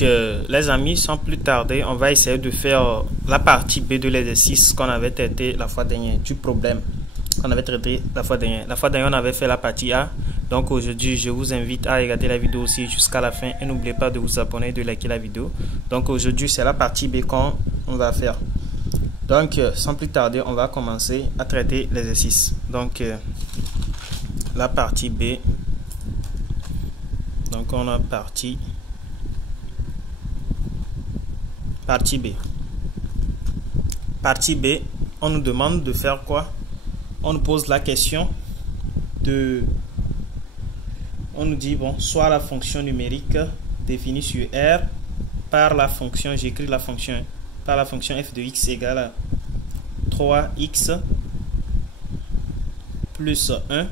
Les amis, sans plus tarder, on va essayer de faire la partie B de l'exercice qu'on avait traité la fois dernière, du problème qu'on avait traité la fois dernière. La fois dernière, on avait fait la partie A. Donc aujourd'hui, je vous invite à regarder la vidéo aussi jusqu'à la fin et n'oubliez pas de vous abonner et de liker la vidéo. Donc aujourd'hui, c'est la partie B qu'on va faire. Donc sans plus tarder, on va commencer à traiter l'exercice. Donc la partie B. Donc on a partie B. Partie B, on nous demande de faire quoi? On nous pose la question de... On nous dit, bon, soit la fonction numérique définie sur R par la fonction, j'écris la fonction, par la fonction f de x égale à 3x plus 1,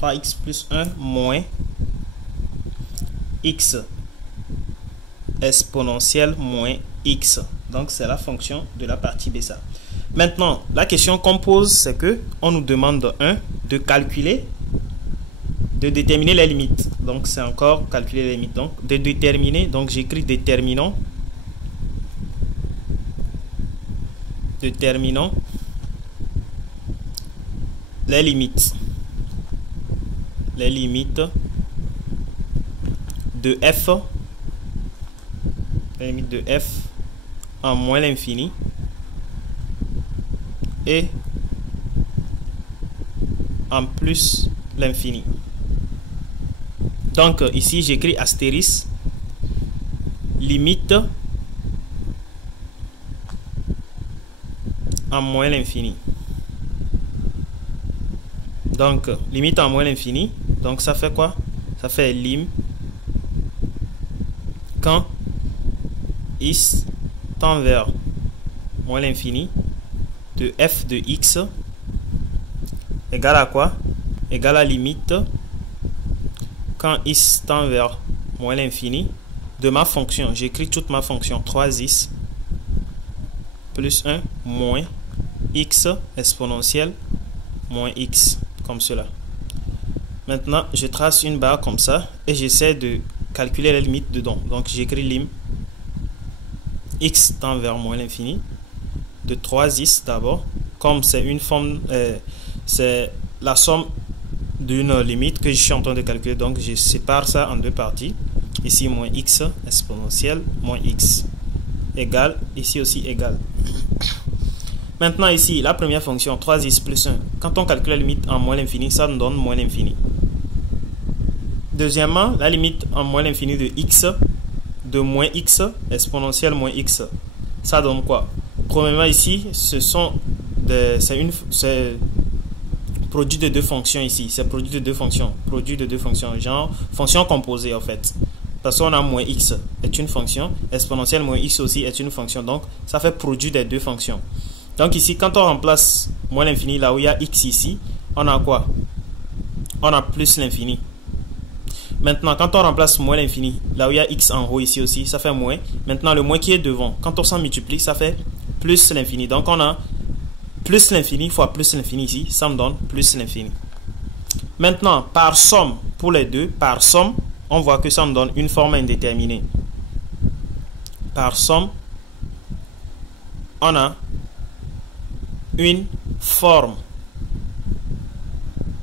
3x plus 1 moins x exponentielle moins x. Donc c'est la fonction de la partie B ça. Maintenant, la question qu'on pose, c'est que on nous demande de calculer, de déterminer les limites. Donc c'est encore calculer les limites. Donc de déterminer, donc j'écris déterminant les limites de f, la limite de f en moins l'infini et en plus l'infini. Donc ici j'écris astérisque limite en moins l'infini. Donc limite en moins l'infini, donc ça fait quoi? Ça fait lim quand x tend vers moins l'infini de f de x égale à quoi? Égale à limite quand x tend vers moins l'infini de ma fonction. J'écris toute ma fonction 3x plus 1 moins x exponentielle moins x, comme cela. Maintenant, je trace une barre comme ça et j'essaie de calculer la limite dedans. Donc, j'écris lim x tend vers moins l'infini de 3x d'abord. Comme c'est une forme, c'est la somme d'une limite que je suis en train de calculer. Donc, je sépare ça en deux parties. Ici, moins x exponentielle moins x égale, ici aussi égale. Maintenant, ici, la première fonction, 3x plus 1. Quand on calcule la limite en moins l'infini, ça nous donne moins l'infini. Deuxièmement, la limite en moins l'infini de x, de moins x exponentielle moins x. Ça donne quoi? Premièrement, ici, c'est produit de deux fonctions ici. C'est produit de deux fonctions. Produit de deux fonctions. Genre, fonction composée en fait. Parce qu'on a moins x est une fonction. Exponentielle moins x aussi est une fonction. Donc, ça fait produit des deux fonctions. Donc ici, quand on remplace moins l'infini là où il y a x ici, on a quoi? On a plus l'infini. Maintenant, quand on remplace moins l'infini là où il y a x en haut ici aussi, ça fait moins. Maintenant, le moins qui est devant, quand on s'en multiplie, ça fait plus l'infini. Donc on a plus l'infini fois plus l'infini ici, ça me donne plus l'infini. Maintenant, par somme, pour les deux, par somme, on voit que ça me donne une forme indéterminée. Par somme, on a une forme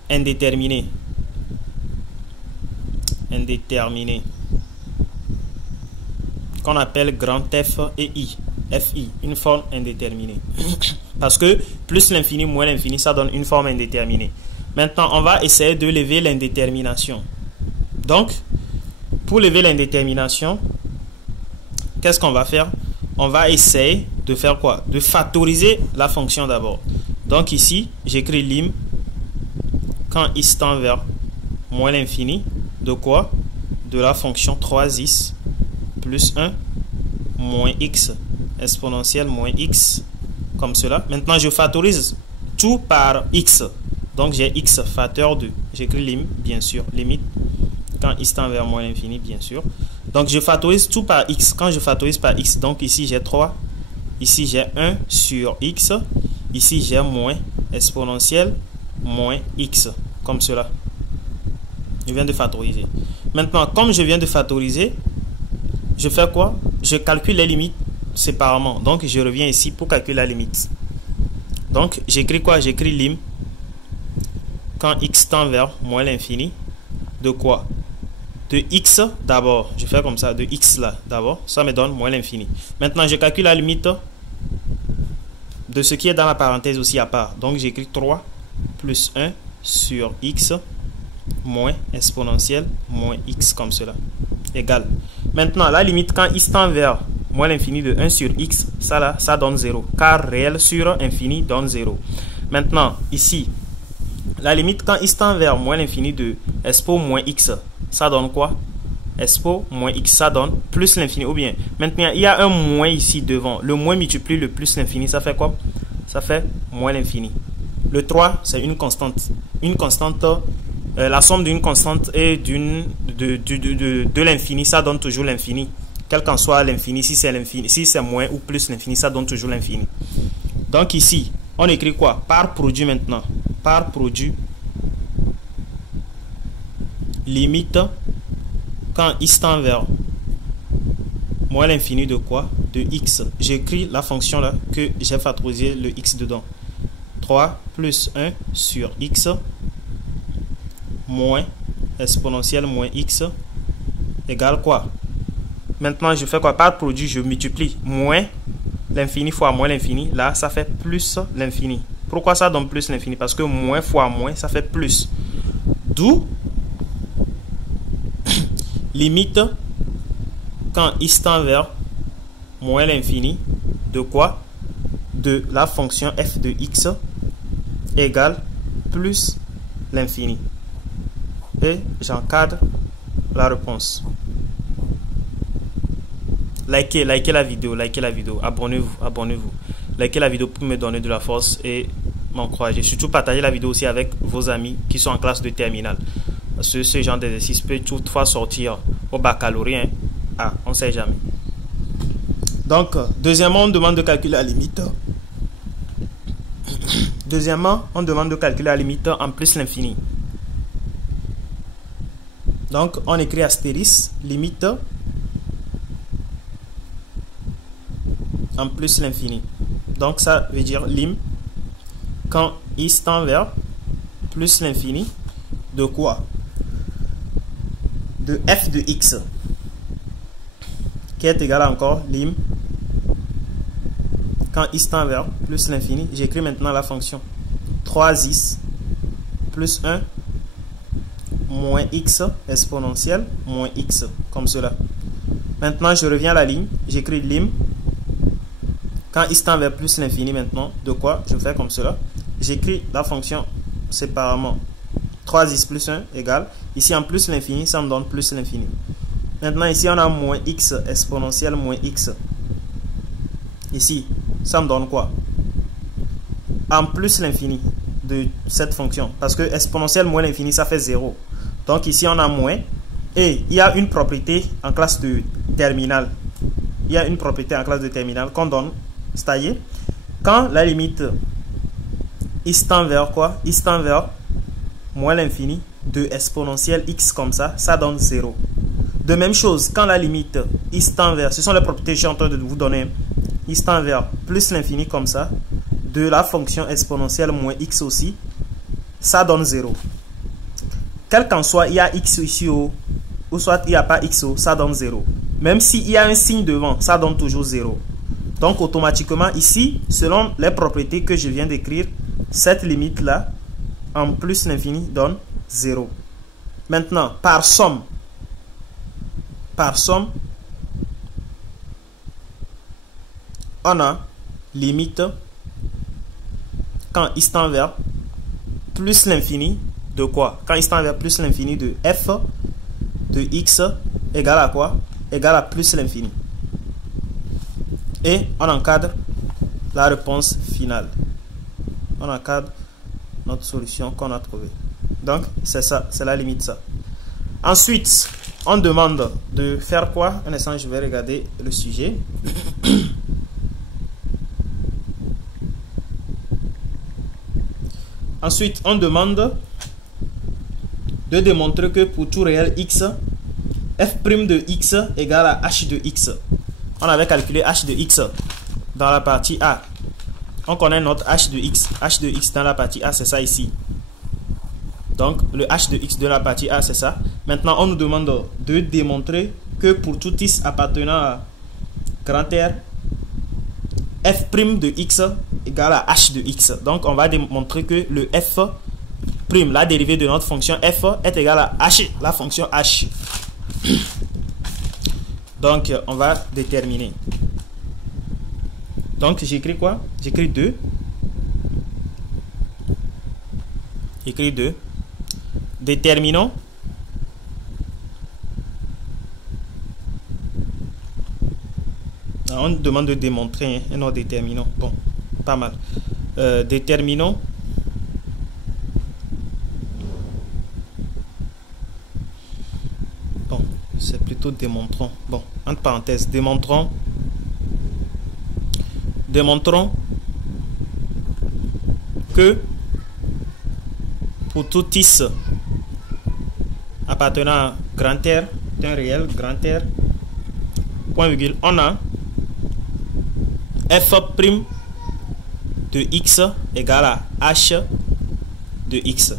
indéterminée qu'on appelle grand F et I, FI, une forme indéterminée. Parce que plus l'infini moins l'infini, ça donne une forme indéterminée. Maintenant, on va essayer de lever l'indétermination. Donc, pour lever l'indétermination, qu'est-ce qu'on va faire? On va essayer de faire quoi? De factoriser la fonction d'abord. Donc ici, j'écris lim quand x tend vers moins l'infini de quoi? De la fonction 3x plus 1 moins x exponentielle moins x, comme cela. Maintenant, je factorise tout par x. Donc j'ai x facteur 2. J'écris lim, bien sûr, limite quand x tend vers moins l'infini, bien sûr. Donc je factorise tout par x. Quand je factorise par x, donc ici j'ai 3. Ici j'ai 1 sur x. Ici j'ai moins exponentielle moins x, comme cela. Je viens de factoriser. Maintenant, comme je viens de factoriser, je fais quoi? Je calcule les limites séparément. Donc, je reviens ici pour calculer la limite. Donc, j'écris quoi? J'écris lim quand x tend vers moins l'infini de quoi? De x d'abord. Je fais comme ça, de x là d'abord. Ça me donne moins l'infini. Maintenant, je calcule la limite de ce qui est dans la parenthèse aussi à part. Donc, j'écris 3 plus 1 sur x moins exponentielle moins x comme cela. Égal. Maintenant, la limite quand x tend vers moins l'infini de 1 sur x, ça là, ça donne 0. Car réel sur infini donne 0. Maintenant, ici, la limite quand x tend vers moins l'infini de expo moins x, ça donne quoi? Expo moins x, ça donne plus l'infini. Ou bien, maintenant, il y a un moins ici devant. Le moins multiplie le plus l'infini, ça fait quoi? Ça fait moins l'infini. Le 3, c'est une constante. Une constante, la somme d'une constante et de l'infini, ça donne toujours l'infini. Quel qu'en soit l'infini, si c'est l'infini, si c'est moins ou plus l'infini, ça donne toujours l'infini. Donc ici, on écrit quoi? Par produit maintenant. Par produit. Limite quand x tend vers moins l'infini de quoi? De x. J'écris la fonction là que j'ai factorisé le x dedans. 3 plus 1 sur x moins exponentielle moins x égale quoi? Maintenant, je fais quoi? Par produit, je multiplie moins l'infini fois moins l'infini. Là, ça fait plus l'infini. Pourquoi ça donne plus l'infini? Parce que moins fois moins, ça fait plus. D'où limite quand x tend vers moins l'infini de quoi? De la fonction f de x égale plus l'infini. Et j'encadre la réponse. Likez la vidéo, abonnez-vous. Likez la vidéo pour me donner de la force et m'encourager. Surtout partagez la vidéo aussi avec vos amis qui sont en classe de terminale. Parce que ce genre d'exercice peut toutefois sortir au baccalauréat. Ah, on ne sait jamais. Donc, deuxièmement, on demande de calculer la limite. Deuxièmement, on demande de calculer la limite en plus l'infini. Donc, on écrit astérisque, limite en plus l'infini. Donc, ça veut dire lim quand x tend vers plus l'infini de quoi? De f de x qui est égal à encore lim quand x tend vers plus l'infini. J'écris maintenant la fonction 3x plus 1 moins x exponentielle moins x comme cela. Maintenant, je reviens à la ligne. J'écris lim quand x tend vers plus l'infini maintenant de quoi? Je fais comme cela. J'écris la fonction séparément. 3x plus 1 égale. Ici en plus l'infini, ça me donne plus l'infini. Maintenant ici on a moins x exponentielle moins x. Ici, ça me donne quoi? En plus l'infini de cette fonction. Parce que exponentielle moins l'infini, ça fait 0. Donc ici on a moins. Et il y a une propriété en classe de terminale. Il y a une propriété en classe de terminale qu'on donne. C'est-à-dire, quand la limite x tend vers quoi? X tend vers moins l'infini de exponentielle x comme ça, ça donne 0. De même chose, quand la limite x tend vers, ce sont les propriétés que je suis en train de vous donner, x tend vers plus l'infini comme ça, de la fonction exponentielle moins x aussi, ça donne 0. Quel qu'en soit, il y a x ici haut, ou soit il n'y a pas x haut, ça donne 0. Même s'il y a un signe devant, ça donne toujours 0. Donc automatiquement ici, selon les propriétés que je viens d'écrire, cette limite-là, en plus l'infini, donne 0. Maintenant, par somme, on a limite quand x tend vers plus l'infini de quoi? Quand x tend vers plus l'infini de f de x égale à quoi? Égale à plus l'infini. Et on encadre la réponse finale. On encadre notre solution qu'on a trouvée. Donc, c'est ça, c'est la limite ça. Ensuite, on demande de faire quoi? Un instant, je vais regarder le sujet. Ensuite, on demande de démontrer que pour tout réel x, f' de x égale à h de x. On avait calculé h de x dans la partie A. On connaît notre h de x. h de x dans la partie A, c'est ça ici. Donc, le h de x de la partie A, c'est ça. Maintenant, on nous demande de démontrer que pour tout x appartenant à grand R, f' de x égale à h de x. Donc, on va démontrer que le f', la dérivée de notre fonction f, est égale à h, la fonction h. Donc, on va déterminer. Donc, j'écris quoi? J'écris 2. J'écris 2. Déterminons. Alors, on demande de démontrer, hein, et non déterminons. Bon, pas mal. Déterminons. Bon, c'est plutôt démontrons. Bon, entre parenthèses, démontrons. Démontrons que pour tout x appartenant à grand R, un réel grand R, point virgule, on a f' de x égale à h de x.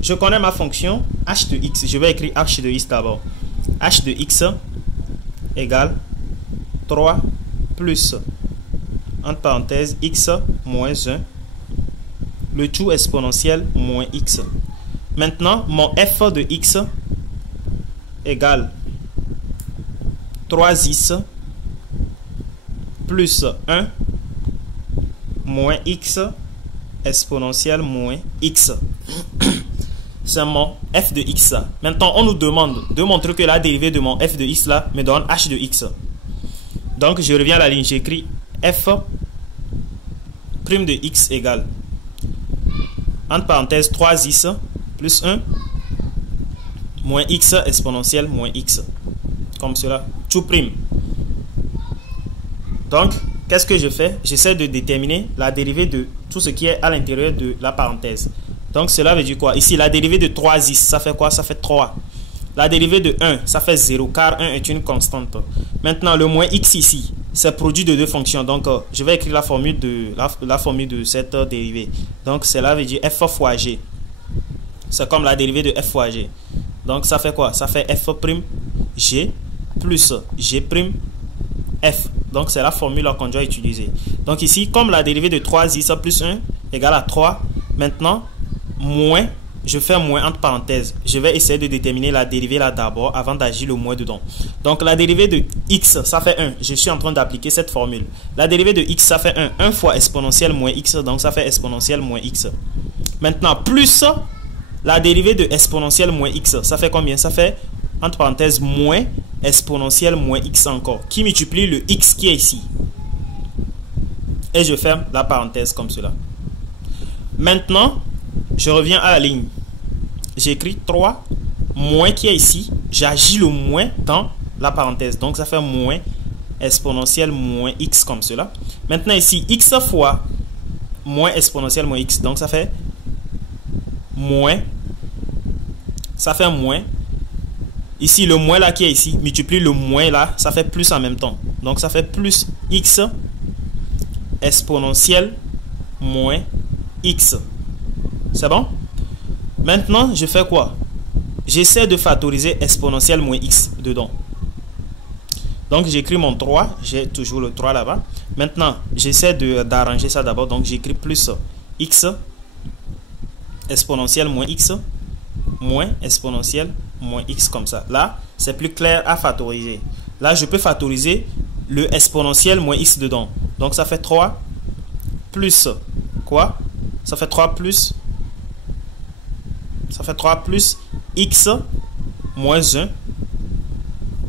Je connais ma fonction h de x. Je vais écrire h de x d'abord. h de x égale 3 plus, entre parenthèses, x moins 1, le tout exponentiel moins x. Maintenant, mon f de x égale 3x plus 1 moins x exponentiel moins x. C'est mon f de x. Maintenant, on nous demande de montrer que la dérivée de mon f de x là me donne h de x. Donc, je reviens à la ligne. J'écris f' de x égale, entre parenthèses, 3x plus 1 moins x exponentiel moins x. Comme cela, tout prime. Donc, qu'est-ce que je fais? J'essaie de déterminer la dérivée de tout ce qui est à l'intérieur de la parenthèse. Donc, cela veut dire quoi? Ici, la dérivée de 3x, ça fait quoi? Ça fait 3. La dérivée de 1, ça fait 0, car 1 est une constante. Maintenant, le moins x ici, c'est produit de deux fonctions. Donc, je vais écrire la formule de cette dérivée. Donc, cela veut dire f fois g. C'est comme la dérivée de f fois g. Donc, ça fait quoi? Ça fait f' g plus g' f. Donc, c'est la formule qu'on doit utiliser. Donc, ici, comme la dérivée de 3x plus 1 égale à 3, maintenant, moins, je fais moins entre parenthèses. Je vais essayer de déterminer la dérivée là d'abord avant d'agir le moins dedans. Donc, la dérivée de x, ça fait 1. Je suis en train d'appliquer cette formule. La dérivée de x, ça fait 1. 1 fois exponentielle moins x, donc ça fait exponentielle moins x. Maintenant, plus la dérivée de exponentielle moins x, ça fait combien? Ça fait, entre parenthèses, moins exponentielle moins x encore, qui multiplie le x qui est ici. Et je ferme la parenthèse comme cela. Maintenant, je reviens à la ligne. J'écris 3 moins qui est ici. J'agis le moins dans la parenthèse. Donc, ça fait moins exponentielle moins x comme cela. Maintenant, ici, x fois moins exponentielle moins x. Donc, ça fait moins. Ça fait moins. Ici, le moins là qui est ici, multiplie le moins là, ça fait plus en même temps. Donc, ça fait plus x exponentielle moins x. C'est bon? Maintenant, je fais quoi? J'essaie de factoriser exponentielle moins x dedans. Donc, j'écris mon 3. J'ai toujours le 3 là-bas. Maintenant, j'essaie d'arranger ça d'abord. Donc, j'écris plus x exponentielle moins x moins exponentielle moins x comme ça. Là, c'est plus clair à factoriser. Là, je peux factoriser le exponentiel moins x dedans. Donc, ça fait 3 plus quoi? Ça fait 3 plus... Ça fait 3 plus x moins 1.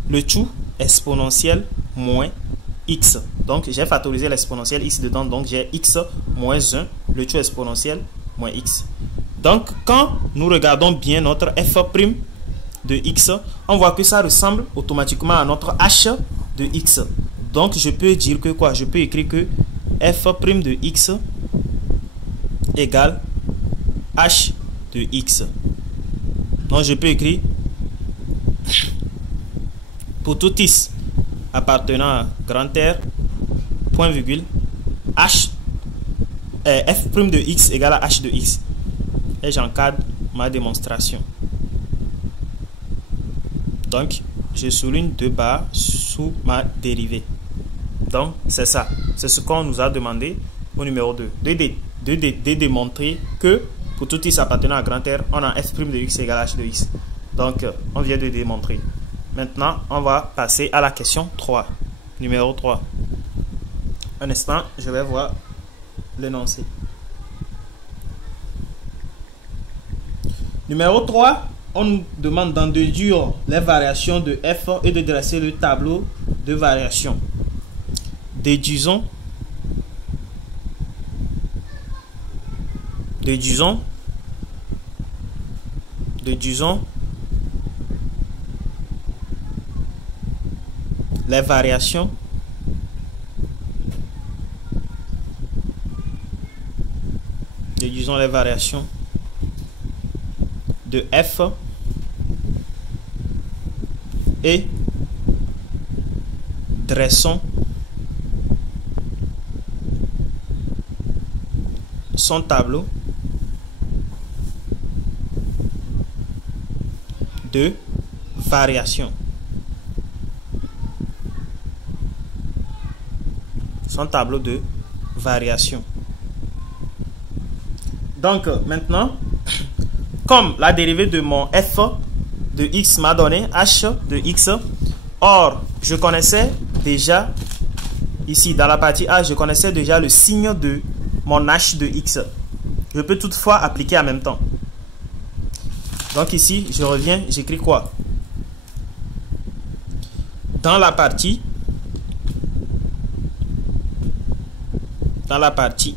Le tout exponentiel moins x. Donc, j'ai factorisé l'exponentiel x dedans. Donc, j'ai x moins 1. Le tout exponentiel moins x. Donc, quand nous regardons bien notre f' de x, on voit que ça ressemble automatiquement à notre h de x. Donc, je peux dire que quoi? Je peux écrire que f' de x égale h de x. Donc, je peux écrire pour tout x appartenant à grand R, point virgule, f' de x égale à h de x. Et j'encadre ma démonstration. Donc, je souligne 2 barres sous ma dérivée. Donc, c'est ça. C'est ce qu'on nous a demandé au numéro 2. De démontrer que pour tout x appartenant à grand R, on a f' de x égale à h de x. Donc, on vient de démontrer. Maintenant, on va passer à la question 3. Numéro 3. Un instant, je vais voir l'énoncé. Numéro 3, on nous demande d'en déduire les variations de f et de dresser le tableau de variation. Déduisons les variations de f et dressons son tableau de variation. Donc maintenant, comme la dérivée de mon f de x m'a donné h de x, or je connaissais déjà ici dans la partie A, je connaissais déjà le signe de mon h de x. Je peux toutefois appliquer en même temps. Donc ici, je reviens, j'écris quoi? Dans la partie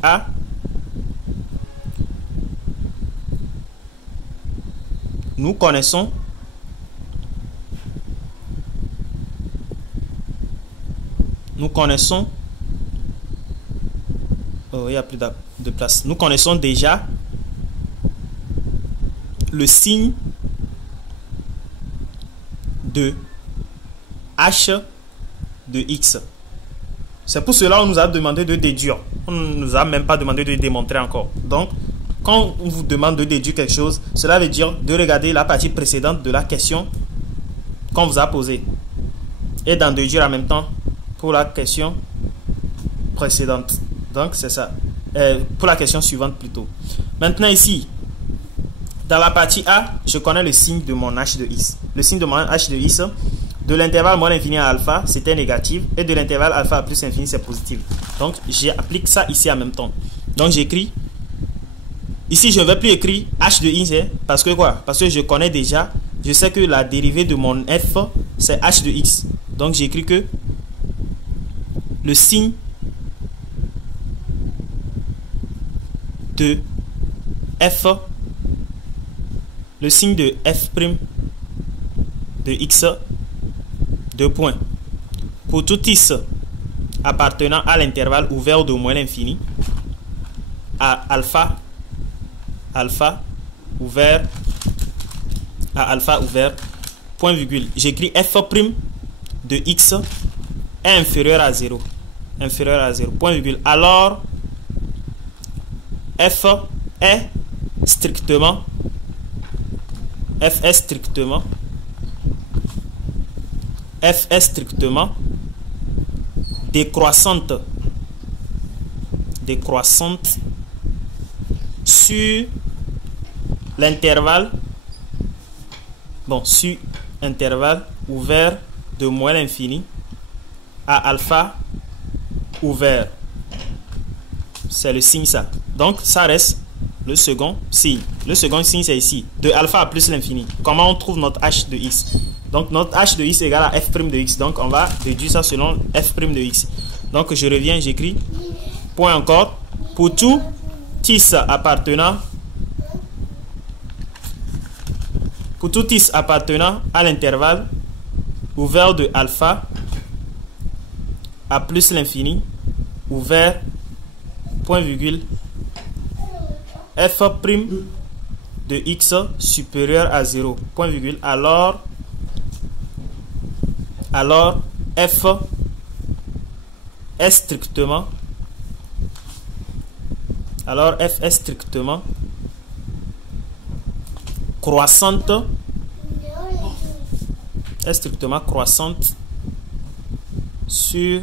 A, nous connaissons il n'y a plus de place. Nous connaissons déjà le signe de h de x. C'est pour cela qu'on nous a demandé de déduire. On ne nous a même pas demandé de démontrer encore. Donc, quand on vous demande de déduire quelque chose, cela veut dire de regarder la partie précédente de la question qu'on vous a posée et d'en déduire en même temps pour la question précédente. Donc, c'est ça. Pour la question suivante plutôt. Maintenant ici, dans la partie A, je connais le signe de mon h de x. Le signe de mon h de x, de l'intervalle moins l'infini à alpha, c'était négatif. Et de l'intervalle alpha à plus infini, c'est positif. Donc, j'applique ça ici en même temps. Donc, j'écris. Ici, je ne vais plus écrire h de x. Parce que quoi? Parce que je connais déjà. Je sais que la dérivée de mon f, c'est h de x. Donc, j'écris que le signe de f, le signe de f' de x, 2 points. Pour tout x appartenant à l'intervalle ouvert de moins l'infini, à alpha ouvert, point virgule. J'écris f' de x est inférieur à 0. Point virgule. Alors, f est strictement décroissante sur l'intervalle ouvert de moins l'infini à alpha ouvert. C'est le signe ça. Donc ça reste le second signe. Le second signe c'est ici, de alpha à plus l'infini. Comment on trouve notre h de x? Donc notre h de x égale à f' de x. Donc on va déduire ça selon f' de x. Donc je reviens, j'écris point encore. Pour tout x appartenant à l'intervalle ouvert de alpha à plus l'infini ouvert, point virgule, f' de x supérieur à 0, point virgule. Alors alors f est strictement croissante sur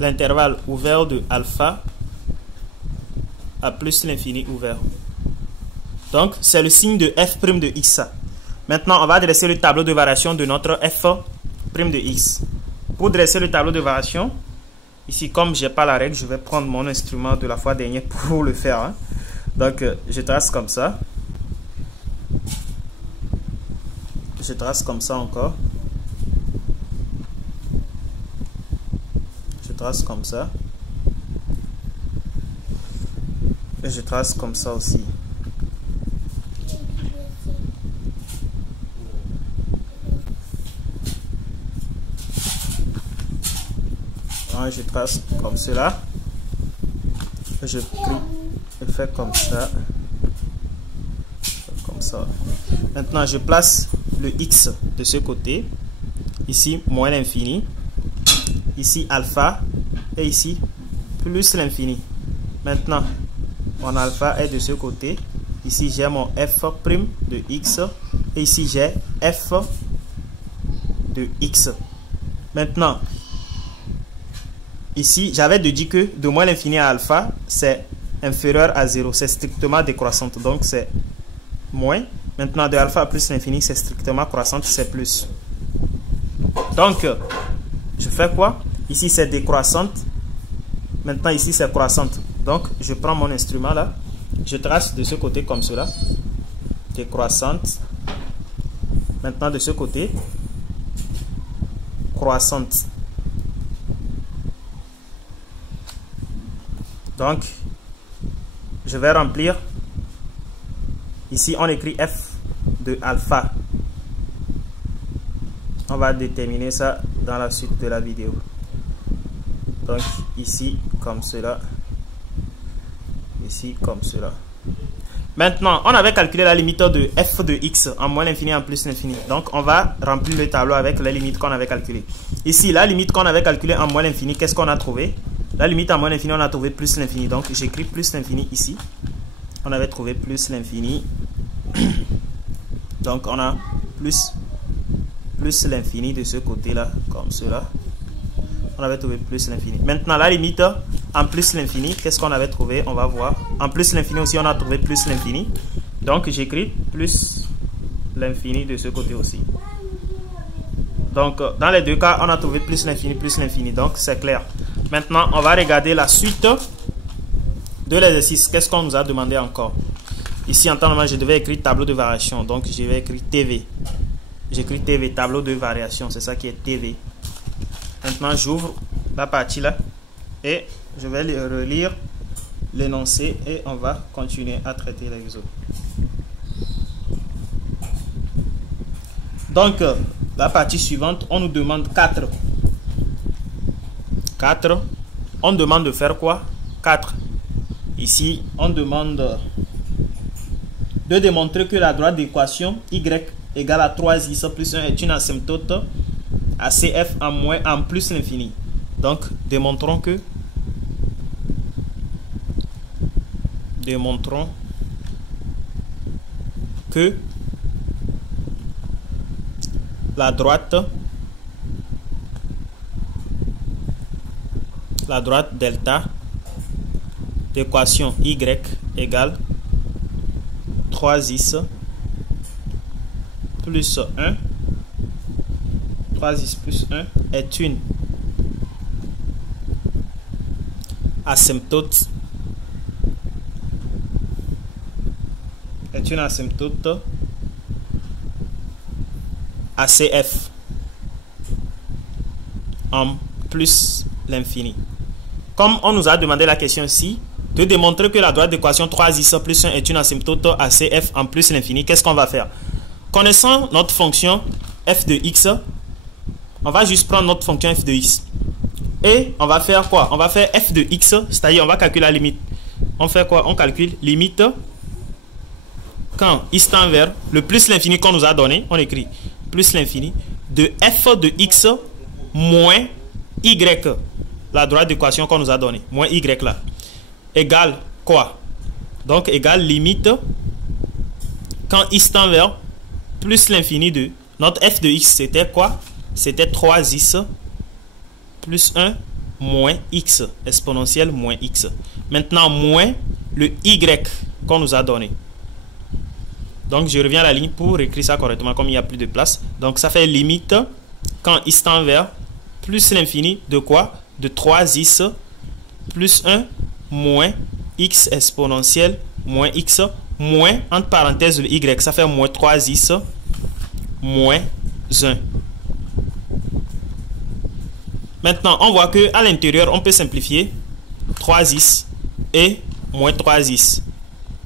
l'intervalle ouvert de alpha à plus l'infini ouvert. Donc, c'est le signe de f' de x. Maintenant, on va dresser le tableau de variation de notre f' de x. Pour dresser le tableau de variation, ici, comme je n'ai pas la règle, je vais prendre mon instrument de la fois dernière pour le faire. Hein. Donc, je trace comme ça. Je trace comme ça encore. Je trace comme ça. Et je trace comme ça aussi. Alors, je trace comme cela. Je fais comme ça. Comme ça. Maintenant, je place le x de ce côté. Ici, moins l'infini. Ici, alpha. Et ici, plus l'infini. Maintenant, mon alpha est de ce côté. Ici, j'ai mon f' de x. Et ici, j'ai f de x. Maintenant, ici, j'avais dit que de moins l'infini à alpha, c'est inférieur à 0. C'est strictement décroissante. Donc, c'est moins. Maintenant, de alpha à plus l'infini, c'est strictement croissante, c'est plus. Donc, je fais quoi? Ici, c'est décroissante. Maintenant, ici, c'est croissante. Donc, je prends mon instrument là. Je trace de ce côté comme cela. Décroissante. Maintenant, de ce côté, croissante. Donc, je vais remplir. Ici, on écrit f de alpha. On va déterminer ça dans la suite de la vidéo. Donc, ici, comme cela. Ici, comme cela. Maintenant, on avait calculé la limite de f de x en moins l'infini en plus l'infini. Donc, on va remplir le tableau avec les limites qu'on avait calculées. Ici, la limite qu'on avait calculée en moins l'infini, qu'est-ce qu'on a trouvé? La limite en moins l'infini, on a trouvé plus l'infini. Donc, j'écris plus l'infini ici. On avait trouvé plus l'infini. Donc, on a plus l'infini de ce côté-là, comme cela. On avait trouvé plus l'infini. Maintenant, la limite en plus l'infini, qu'est-ce qu'on avait trouvé? On va voir. En plus l'infini aussi, on a trouvé plus l'infini. Donc, j'écris plus l'infini de ce côté aussi. Donc, dans les deux cas, on a trouvé plus l'infini. Donc, c'est clair. Maintenant, on va regarder la suite de l'exercice. Qu'est-ce qu'on nous a demandé encore? Ici, en temps normal, je devais écrire tableau de variation. Donc, je vais écrire TV. J'écris TV, tableau de variation. C'est ça qui est TV. Maintenant, j'ouvre la partie là. Et je vais relire l'énoncé. Et on va continuer à traiter l'exo. Donc, la partie suivante, on nous demande 4. 4. On demande de faire quoi? 4. Ici, on demande de démontrer que la droite d'équation y égale à 3x plus 1 est une asymptote à cf en plus l'infini. Donc, démontrons que la droite delta d'équation y égale 3x plus 1. 3x plus 1 est une asymptote. ACF en plus l'infini. Comme on nous a demandé la question ici, de démontrer que la droite d'équation 3x plus 1 est une asymptote ACF en plus l'infini, qu'est-ce qu'on va faire? Connaissant notre fonction f de x, on va juste prendre notre fonction f de x. Et on va faire quoi? On va faire f de x, c'est-à-dire on va calculer la limite. On fait quoi? On calcule limite quand x tend vers le plus l'infini qu'on nous a donné, on écrit plus l'infini de f de x moins y, la droite d'équation qu'on nous a donnée, moins y là, égale quoi? Donc égale limite quand x tend vers plus l'infini de notre f de x, c'était quoi? C'était 3x plus 1 moins x exponentielle moins x. Maintenant moins le y qu'on nous a donné. Donc je reviens à la ligne pour écrire ça correctement comme il n'y a plus de place. Donc ça fait limite quand x tend vers plus l'infini de quoi? De 3x plus 1 moins x exponentielle moins x moins entre parenthèses le y. Ça fait moins 3x moins 1. Maintenant, on voit que à l'intérieur, on peut simplifier 3x et moins 3x.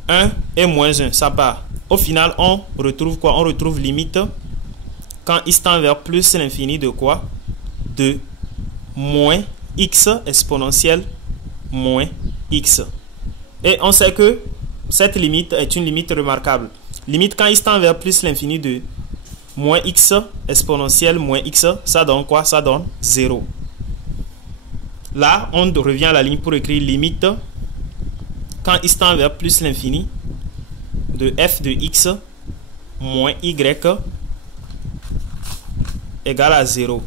1 et moins 1, ça part. Au final, on retrouve quoi? On retrouve limite quand x tend vers plus l'infini de quoi? De moins x exponentielle moins x. Et on sait que cette limite est une limite remarquable. Limite quand x tend vers plus l'infini de moins x exponentielle moins x, ça donne quoi? Ça donne 0. Là, on revient à la ligne pour écrire limite quand x tend vers plus l'infini de f de x moins y égale à 0.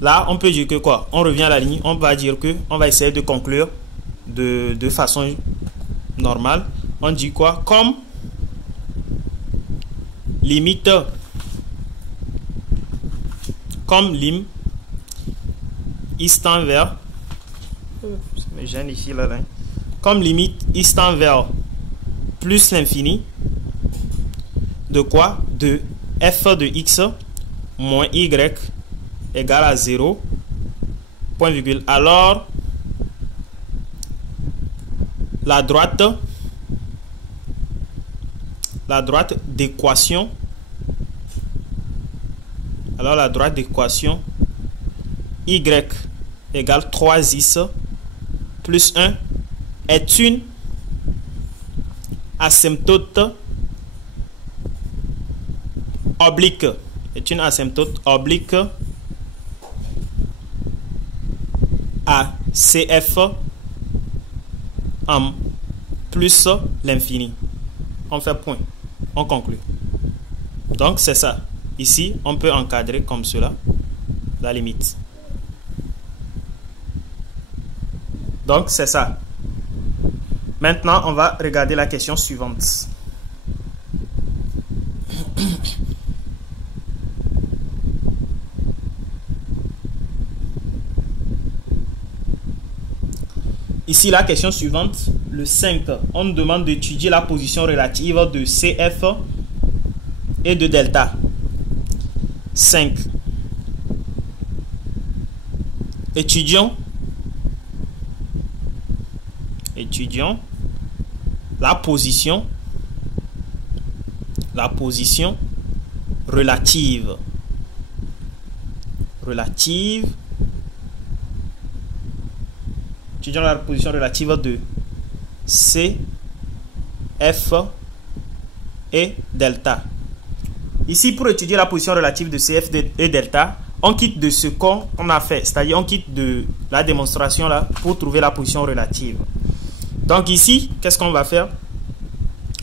Là, on peut dire que quoi? On revient à la ligne, on va dire que on va essayer de conclure de façon normale. On dit quoi? Comme limite lim x tend vers ici là, comme limite x tend vers plus l'infini de quoi? De f de x moins y égale à 0 point virgule. Alors la droite d'équation y égale 3x plus 1 est une asymptote oblique. À CF en plus l'infini. On fait point. On conclut. Donc c'est ça. Ici, on peut encadrer comme cela la limite. Donc c'est ça. Maintenant, on va regarder la question suivante. Ici, la question suivante, le 5, on nous demande d'étudier la position relative de CF et de delta. 5. Étudions la position relative étudions la position relative de C, F et delta. Ici, pour étudier la position relative de CF et delta, on quitte de ce qu'on a fait, c'est-à-dire on quitte de la démonstration là pour trouver la position relative. Donc ici, qu'est-ce qu'on va faire?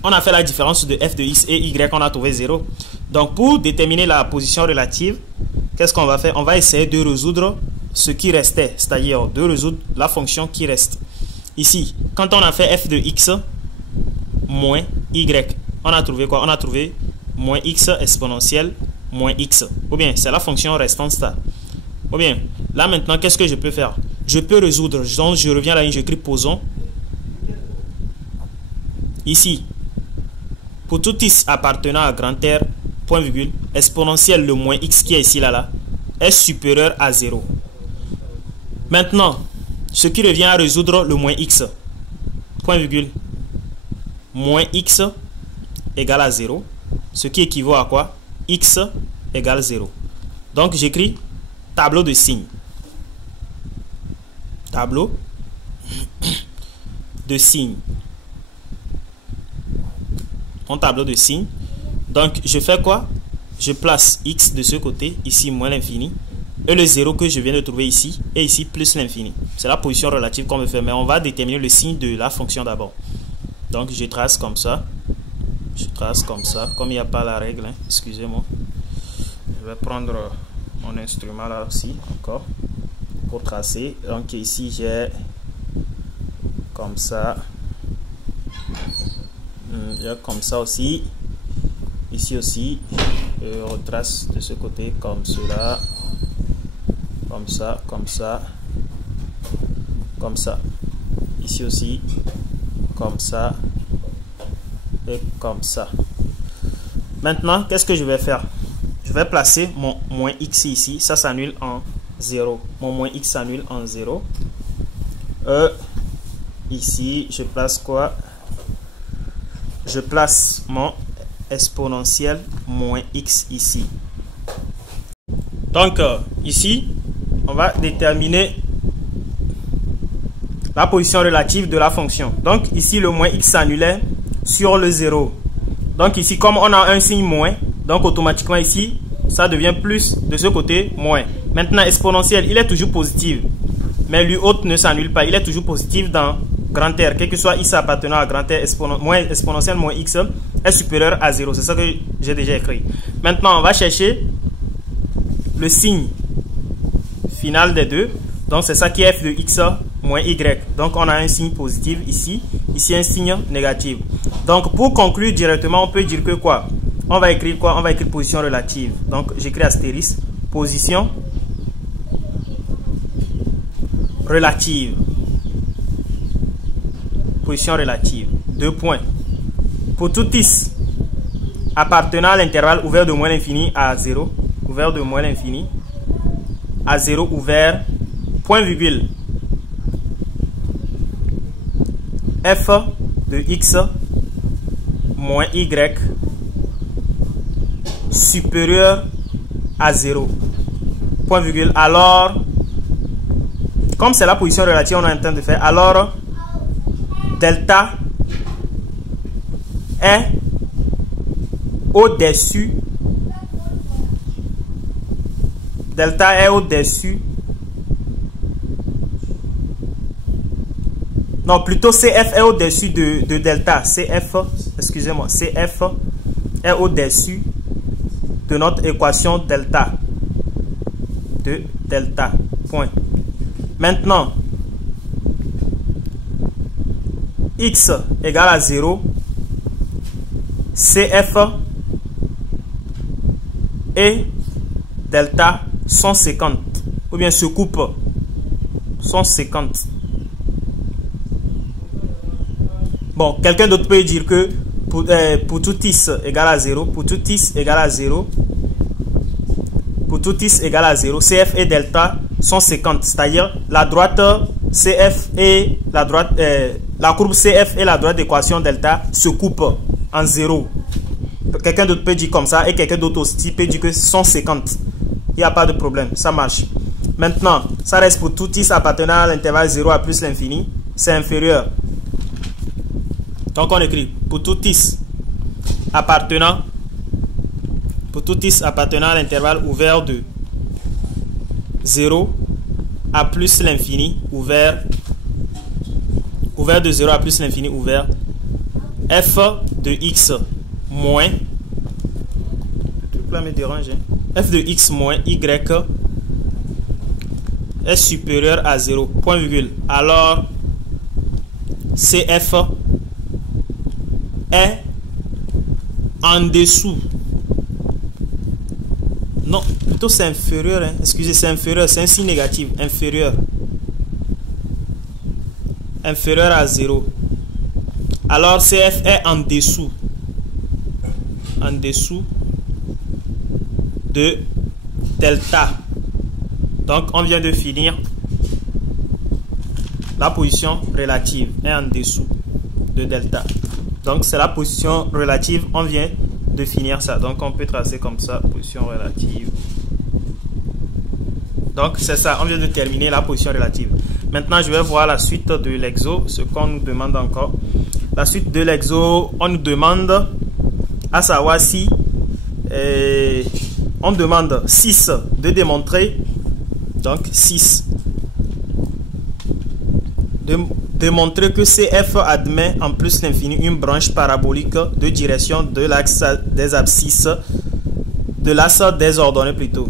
On a fait la différence de f de x et y, on a trouvé 0. Donc pour déterminer la position relative, qu'est-ce qu'on va faire? On va essayer de résoudre ce qui restait, c'est-à-dire de résoudre la fonction qui reste. Ici, quand on a fait f de x moins y, on a trouvé quoi? On a trouvé moins x exponentielle moins x. Ou bien, c'est la fonction restante ça. Ou bien, là maintenant, qu'est-ce que je peux faire? Je peux résoudre, donc je reviens à la ligne, j'écris posons. Ici, pour tout x appartenant à grand R, point virgule, exponentielle le moins x qui est ici là, est supérieur à 0. Maintenant, ce qui revient à résoudre le moins x, point virgule, moins x égale à 0, ce qui équivaut à quoi? X égale 0. Donc j'écris tableau de signes. Tableau de signes. Mon tableau de signes. Donc je fais quoi? je place x de ce côté, ici moins l'infini, et le 0 que je viens de trouver ici, et ici plus l'infini. C'est la position relative qu'on veut faire, mais on va déterminer le signe de la fonction d'abord. Donc je trace comme ça. Je trace comme ça, comme il n'y a pas la règle, hein, excusez-moi. Je vais prendre mon instrument là aussi, encore, pour tracer. Donc ici j'ai comme ça. J'ai comme ça aussi. Ici aussi, je retrace de ce côté comme cela. Comme ça, comme ça. Comme ça. Ici aussi, comme ça. Et comme ça. Maintenant, qu'est-ce que je vais faire? Je vais placer mon moins x ici. Ça s'annule en 0. Mon moins x s'annule en 0. Ici, je place quoi? Je place mon exponentielle moins x ici. Donc, ici, on va déterminer la position relative de la fonction. Donc, ici, le moins x s'annulait sur le 0. Donc, ici, comme on a un signe moins, donc automatiquement ici, ça devient plus de ce côté, moins. Maintenant, exponentielle, il est toujours positif. Mais lui autre ne s'annule pas. Il est toujours positif dans grand R. Quel que soit x appartenant à grand R, moins exponentielle moins x est supérieur à 0. C'est ça que j'ai déjà écrit. Maintenant, on va chercher le signe final des deux. Donc, c'est ça qui est f de x moins y. Donc, on a un signe positif ici. Ici, un signe négatif. Donc, pour conclure directement, on peut dire que quoi? On va écrire quoi? On va écrire position relative. Donc, j'écris astérisque. Position relative. Position relative. 2 points. Pour tout x appartenant à l'intervalle ouvert de moins l'infini à 0, ouvert de moins l'infini à 0, ouvert, point virgule, f de x moins y supérieur à 0, point virgule. Alors, comme c'est la position relative, on est en train de faire, alors delta est au-dessus, delta est au-dessus, non, plutôt CF est au-dessus de delta, CF, excusez-moi, CF est au-dessus de notre équation delta, de delta, point. Maintenant, x égale à 0, CF et delta sont 50, ou bien se coupent, sont 50. Bon, quelqu'un d'autre peut dire que pour tout x égale à 0, pour tout x égale à 0, pour tout x égale à 0, CF et delta sont 50, c'est-à-dire la droite CF et la droite, la courbe CF et la droite d'équation delta se coupent en 0. Quelqu'un d'autre peut dire comme ça et quelqu'un d'autre aussi peut dire que sont 50. Il n'y a pas de problème, ça marche. Maintenant, ça reste pour tout x appartenant à l'intervalle 0 à plus l'infini, c'est inférieur. Donc on écrit pour tout x appartenant à l'intervalle ouvert de 0 à plus l'infini, ouvert de 0 à plus l'infini, ouvert, f de x moins, le truc là me dérange, hein, f de x moins y est supérieur à 0, point virgule. Alors, CF est en dessous. Non, plutôt c'est inférieur, hein. Excusez, c'est inférieur, c'est un signe négatif, inférieur. Inférieur à 0. Alors CF est en dessous. En dessous de delta. Donc on vient de finir la position relative est en dessous de delta. Donc c'est la position relative, on vient de finir ça. Donc on peut tracer comme ça, position relative. Donc c'est ça, on vient de terminer la position relative. Maintenant je vais voir la suite de l'exo, ce qu'on nous demande encore. La suite de l'exo, on nous demande à savoir si Et on demande 6 de démontrer, donc 6, de démontrer que CF admet en plus l'infini une branche parabolique de direction de l'axe des abscisses, de l'axe des ordonnées plutôt.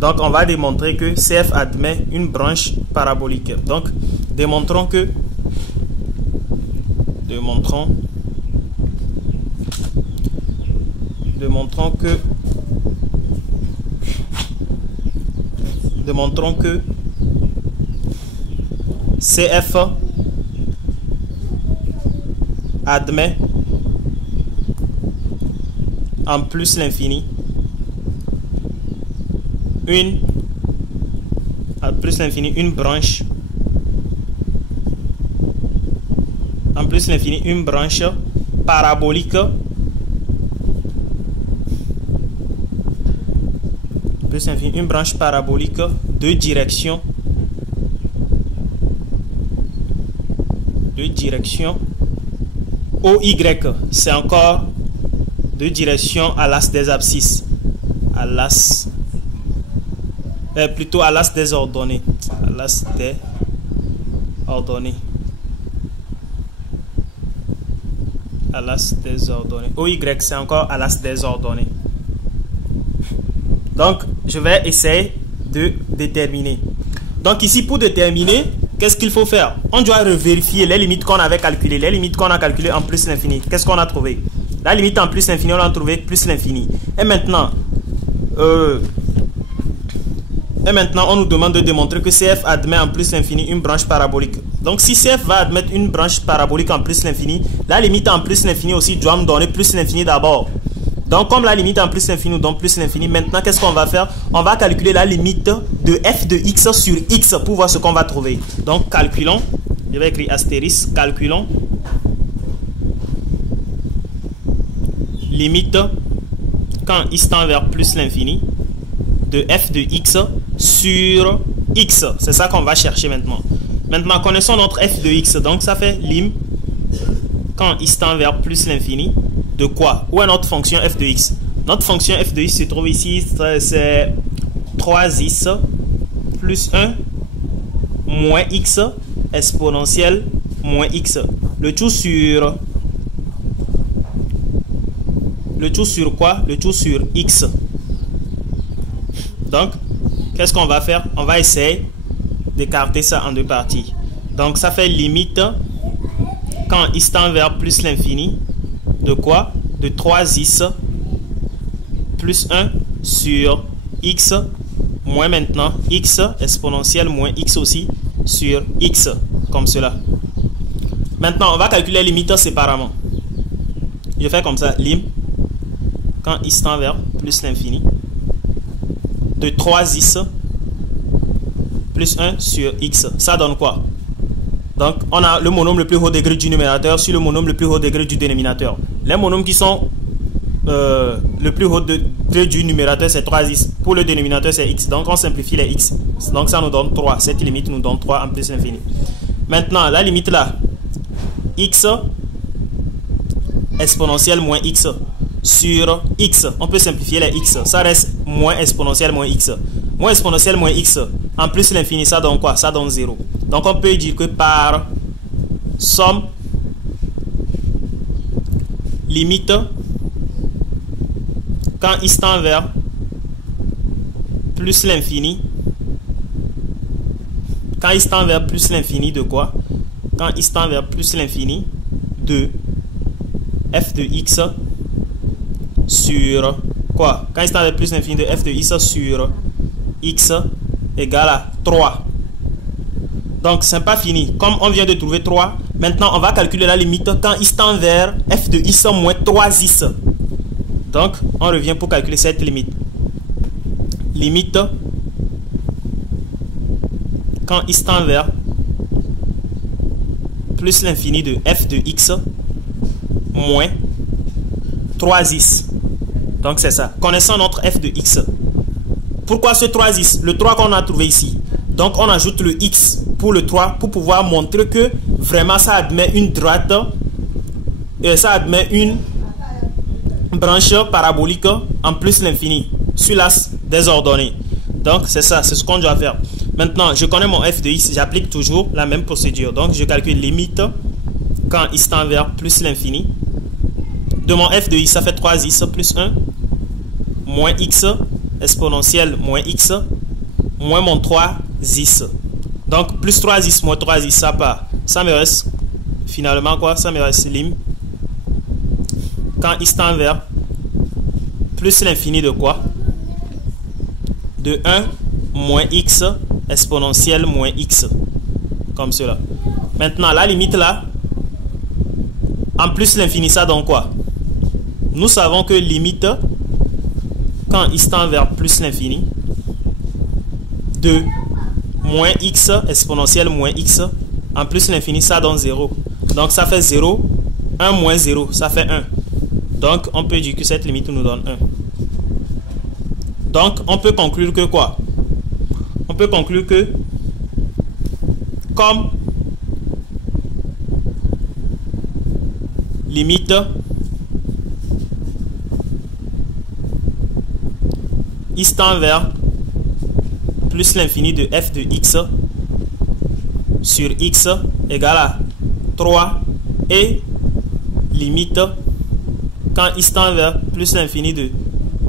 Donc on va démontrer que CF admet une branche parabolique. Donc démontrons que CF admet en plus l'infini une branche parabolique de direction OY. C'est encore de direction à l'axe des abscisses, plutôt à l'axe des ordonnées, OY, c'est encore à l'axe des ordonnées. Donc je vais essayer de déterminer. Donc ici, pour déterminer, qu'est-ce qu'il faut faire? On doit vérifier les limites qu'on avait calculées. Les limites qu'on a calculées en plus l'infini. Qu'est-ce qu'on a trouvé? La limite en plus l'infini, on a trouvé plus l'infini. Et maintenant, on nous demande de démontrer que CF admet en plus l'infini une branche parabolique. Donc si CF va admettre une branche parabolique en plus l'infini, la limite en plus l'infini aussi doit me donner plus l'infini d'abord. Donc comme la limite en plus l'infini nous donne plus l'infini, maintenant qu'est-ce qu'on va faire? On va calculer la limite de f de x sur x pour voir ce qu'on va trouver. Donc calculons, je vais écrire astérisque, calculons limite quand x tend vers plus l'infini de f de x sur x. C'est ça qu'on va chercher maintenant. Maintenant connaissons notre f de x, donc ça fait lim quand x tend vers plus l'infini de quoi? Où est notre fonction f de x? Notre fonction f de x se trouve ici, c'est 3x plus 1 moins x exponentielle moins x. Le tout sur quoi? Le tout sur x. Donc, qu'est-ce qu'on va faire? On va essayer d'écarter ça en deux parties. Donc, ça fait limite quand x tend vers plus l'infini de quoi? De 3x plus 1 sur x moins maintenant x exponentielle moins x aussi sur x, comme cela. Maintenant, on va calculer les limites séparément. Je fais comme ça, lim quand x tend vers plus l'infini de 3x plus 1 sur x. Ça donne quoi? Donc, on a le monôme le plus haut degré du numérateur sur le monôme le plus haut degré du dénominateur. Les monômes qui sont le plus haut degré du numérateur, c'est 3x. Pour le dénominateur, c'est x. Donc, on simplifie les x. Donc, ça nous donne 3. Cette limite nous donne 3 en plus l'infini. Maintenant, la limite là, x exponentielle moins x sur x. On peut simplifier les x. Ça reste moins exponentielle moins x. Moins exponentielle moins x en plus l'infini, ça donne quoi? Ça donne 0. Donc on peut dire que par somme limite quand x tend vers plus l'infini, quand x tend vers plus l'infini de quoi? Quand x tend vers plus l'infini de f de x sur quoi? Quand x tend vers plus l'infini de f de x sur x égale à 3. Donc, c'est pas fini. Comme on vient de trouver 3, maintenant, on va calculer la limite quand x tend vers f de x moins 3x. Donc, on revient pour calculer cette limite. Limite quand x tend vers plus l'infini de f de x moins 3x. Donc, c'est ça. Connaissons notre f de x. Pourquoi ce 3x? Le 3 qu'on a trouvé ici. Donc, on ajoute le x pour le 3 pour pouvoir montrer que vraiment ça admet une droite. Ça admet branche parabolique en plus l'infini sur l'axe des ordonnées. Donc c'est ça, c'est ce qu'on doit faire. Maintenant, je connais mon f de x, j'applique toujours la même procédure. Donc je calcule limite quand x tend vers plus l'infini. De mon f de x, ça fait 3x plus 1 moins x exponentielle moins x moins mon 3x. Donc plus 3x moins 3x, ça part. Ça me reste finalement quoi? Ça me reste lim quand x tend vers plus l'infini de quoi? De 1 moins x exponentielle moins x. Comme cela. Maintenant, la limite là, en plus l'infini, ça donne quoi? Nous savons que limite, quand x tend vers plus l'infini, de moins x exponentielle moins x, en plus l'infini, ça donne 0. Donc ça fait 0, 1 moins 0, ça fait 1. Donc on peut dire que cette limite nous donne 1. Donc, on peut conclure que quoi? On peut conclure que comme limite x tend vers plus l'infini de f de x sur x égale à 3 et limite quand x tend vers plus l'infini de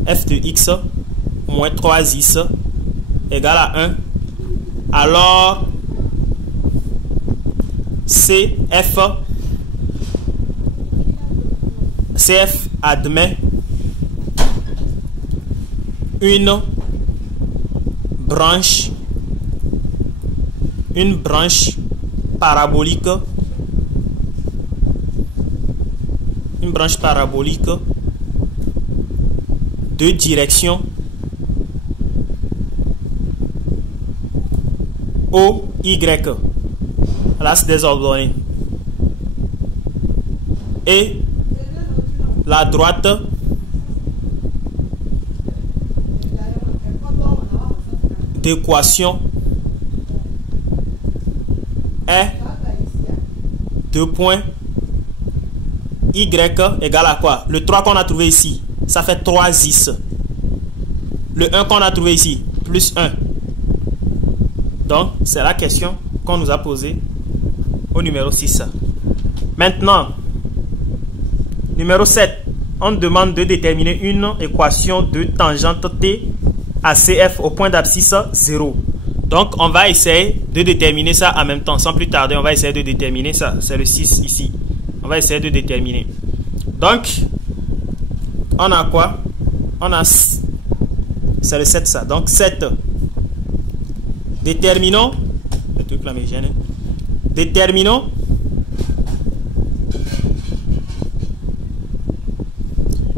f de x moins 3x égale à 1, alors CF admet une branche parabolique de direction OY, l'axe des ordonnées, et la droite d'équation est 2 points Y égale à quoi? Le 3 qu'on a trouvé ici, ça fait 3x. Le 1 qu'on a trouvé ici, plus 1. Donc, c'est la question qu'on nous a posée au numéro 6. Maintenant, numéro 7, on demande de déterminer une équation de tangente T à CF au point d'abscisse 0. Donc, on va essayer de déterminer ça en même temps. Sans plus tarder, on va essayer de déterminer ça. C'est le 6 ici. On va essayer de déterminer. Donc, on a quoi? On a... C'est le 7 ça. Donc, 7. Déterminons. Le truc là me gêne. Déterminons.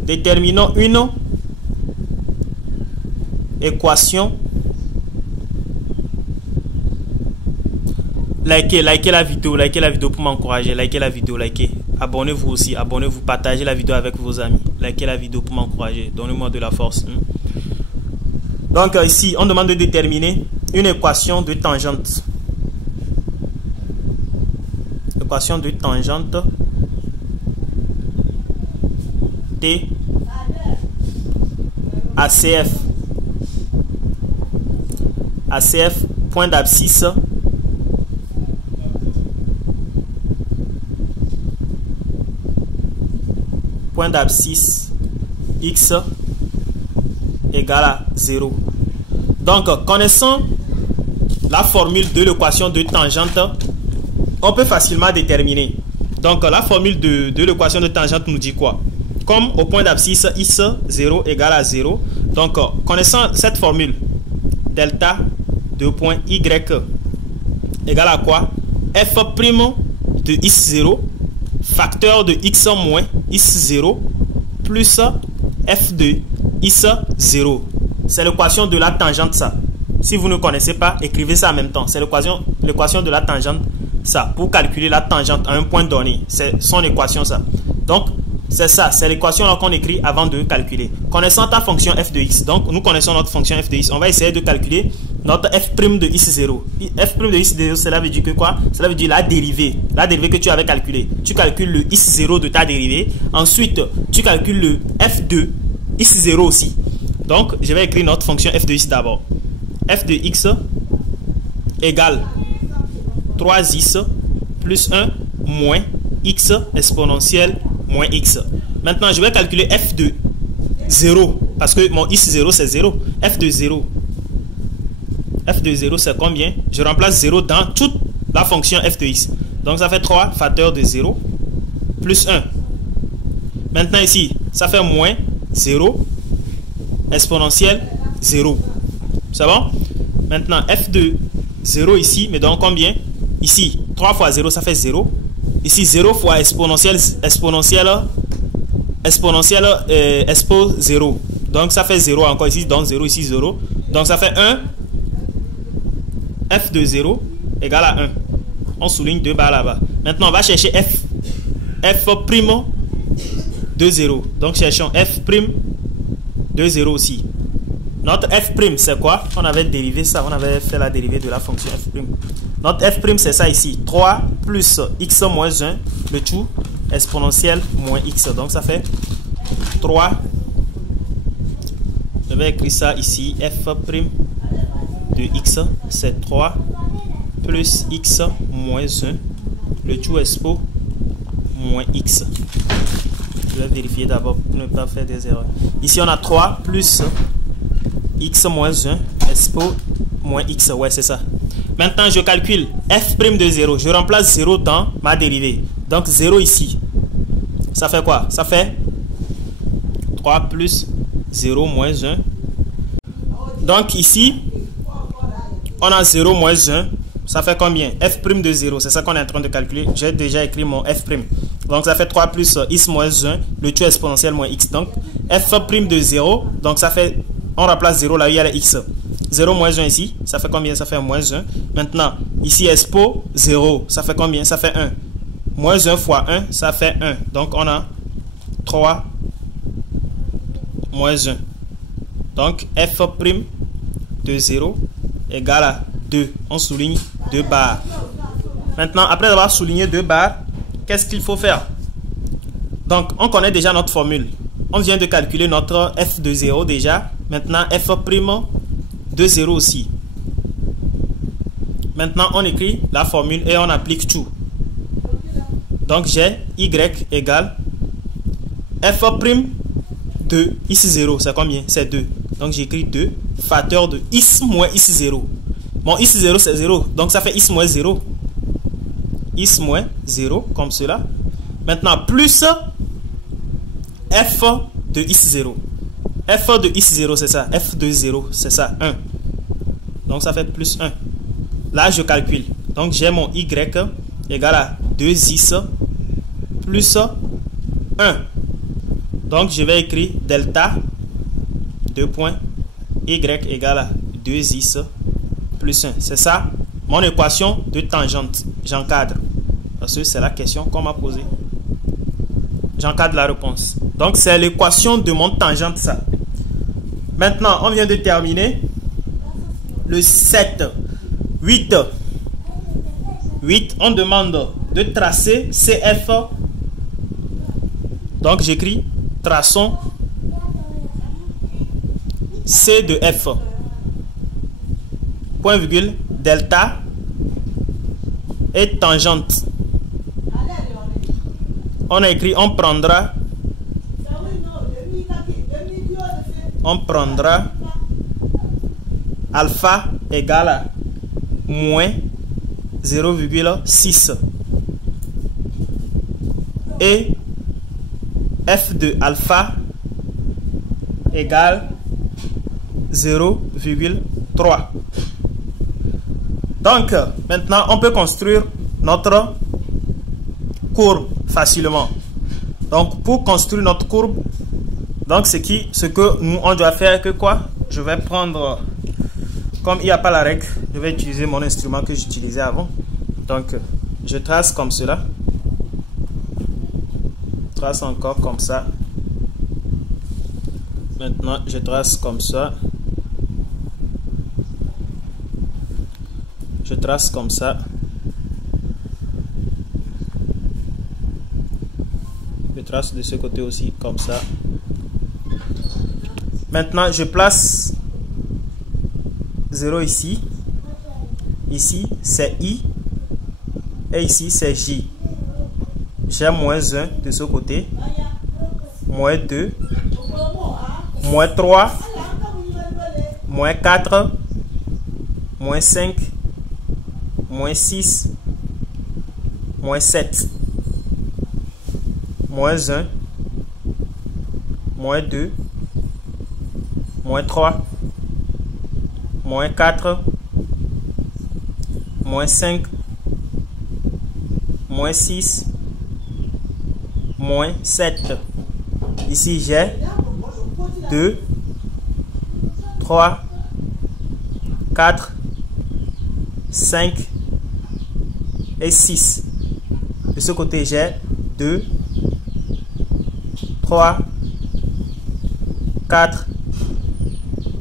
Déterminons une équation. Likez la vidéo pour m'encourager. Likez la vidéo, likez. Abonnez-vous aussi, abonnez-vous, partagez la vidéo avec vos amis. Likez la vidéo pour m'encourager. Donnez-moi de la force. Donc ici, on demande de déterminer une équation de tangente. Équation de tangente T ACF. ACF, point d'abscisse x égale à 0. Donc, connaissant la formule de l'équation de tangente, on peut facilement déterminer. Donc, la formule de l'équation de tangente nous dit quoi? Comme au point d'abscisse x 0 égale à 0. Donc, connaissant cette formule, delta de point y égale à quoi? F' de x0 facteur de x moins x0 plus f de x0. C'est l'équation de la tangente ça. Si vous ne connaissez pas, écrivez ça en même temps. C'est l'équation de la tangente ça. Pour calculer la tangente à un point donné. C'est son équation ça. Donc, c'est ça. C'est l'équation qu'on écrit avant de calculer. Connaissant ta fonction f de x. Donc, nous connaissons notre fonction f de x. On va essayer de calculer notre f' de x0. F' de x0, cela veut dire que quoi? Cela veut dire la dérivée. La dérivée que tu avais calculée. Tu calcules le x0 de ta dérivée. Ensuite, tu calcules le f de x0 aussi. Donc, je vais écrire notre fonction f de x d'abord. F de x égale 3x plus 1 moins x exponentielle moins x. Maintenant, je vais calculer f de 0 parce que mon x0 c'est 0. F de 0. F de 0 c'est combien? Je remplace 0 dans toute la fonction f de x. Donc ça fait 3 facteur de 0 plus 1. Maintenant ici, ça fait moins 0 exponentielle 0. C'est bon? Maintenant f de 0 ici, mais donc combien? Ici, 3 fois 0, ça fait 0. Ici, 0 fois expo 0. Donc, ça fait 0 encore ici. Donc, 0 ici, 0. Donc, ça fait 1. F de 0 égale à 1. On souligne 2 barres là-bas. Maintenant, on va chercher F. F' de 0. Donc, cherchons F' de 0 aussi. Notre f' c'est quoi? On avait dérivé ça, on avait fait la dérivée de la fonction f'. Notre f' c'est ça ici, 3 plus x moins 1, le tout exponentielle moins x. Donc ça fait 3. Je vais écrire ça ici, f' de x, c'est 3 plus x moins 1, le tout expo moins x. Je vais vérifier d'abord pour ne pas faire des erreurs. Ici on a 3 plus x moins 1 expo moins x, ouais c'est ça. Maintenant je calcule f' de 0, je remplace 0 dans ma dérivée, donc 0 ici, ça fait quoi? Ça fait 3 plus 0 moins 1. Donc ici on a 0 moins 1, ça fait combien? F' de 0, c'est ça qu'on est en train de calculer. J'ai déjà écrit mon f', donc ça fait 3 plus x moins 1, le tout exponentiel moins x. Donc f' de 0, donc ça fait, on remplace 0 là où il y a le x. 0 moins 1 ici, ça fait combien? Ça fait moins 1. Maintenant, ici, expo 0, ça fait combien? Ça fait 1. Moins 1 fois 1, ça fait 1. Donc, on a 3 moins 1. Donc, f' de 0 égale à 2. On souligne 2 barres. Maintenant, après avoir souligné 2 barres, qu'est-ce qu'il faut faire? Donc, on connaît déjà notre formule. On vient de calculer notre f de 0 déjà. Maintenant, f' de 0 aussi. Maintenant, on écrit la formule et on applique tout. Donc, j'ai y égale f' de x0. C'est combien? C'est 2. Donc, j'écris 2 facteur de x moins x0. Bon, x0 c'est 0. Donc, ça fait x moins 0. X moins 0, comme cela. Maintenant, plus f de x0. F de x0, c'est ça. F de 0, c'est ça. 1. Donc, ça fait plus 1. Là, je calcule. Donc, j'ai mon y égale à 2x plus 1. Donc, je vais écrire delta 2 points y égale à 2x plus 1. C'est ça, mon équation de tangente. J'encadre. Parce que c'est la question qu'on m'a posée. J'encadre la réponse. Donc, c'est l'équation de mon tangente, ça. Maintenant, on vient de terminer le 7. 8. On demande de tracer CF. Donc, j'écris traçons C de F. Point virgule, delta et tangente. On a écrit, on prendra alpha égale à moins 0,6 et f de alpha égale 0,3. Donc, maintenant, on peut construire notre courbe facilement. Donc, pour construire notre courbe, donc ce que nous on doit faire que quoi? Je vais prendre, comme il n'y a pas la règle, je vais utiliser mon instrument que j'utilisais avant. Donc, je trace comme cela. Je trace encore comme ça. Maintenant, je trace comme ça. Je trace comme ça. Je trace de ce côté aussi, comme ça. Maintenant, je place 0 ici. Ici, c'est I. Et ici, c'est J. J'ai moins 1 de ce côté. Moins 2. Moins 3. Moins 4. Moins 5. Moins 6. Moins 7. Moins 1. Moins 2. Moins 3. Moins 4. Moins 5. Moins 6. Moins 7. Ici, j'ai 2, 3, 4, 5 et 6. De ce côté, j'ai 2, 3, 4,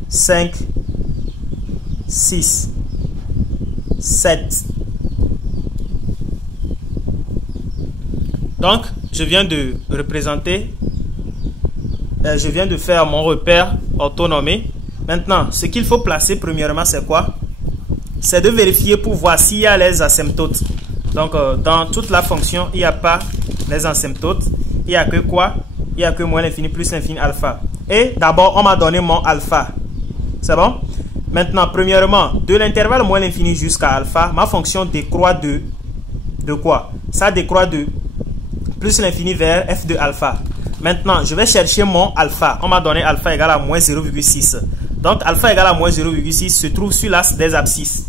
5, 6, 7. Donc, je viens de représenter, je viens de faire mon repère orthonormé. Maintenant, ce qu'il faut placer premièrement, c'est quoi? C'est de vérifier pour voir s'il y a les asymptotes. Donc, dans toute la fonction, il n'y a pas les asymptotes. Il n'y a que quoi? Il n'y a que moins l'infini plus l'infini alpha. Et d'abord, on m'a donné mon alpha. C'est bon? Maintenant, premièrement, de l'intervalle moins l'infini jusqu'à alpha, ma fonction décroît de quoi? Ça décroît de plus l'infini vers f de alpha. Maintenant, je vais chercher mon alpha. On m'a donné alpha égale à moins 0,6. Donc, alpha égale à moins 0,6 se trouve sur l'axe des abscisses.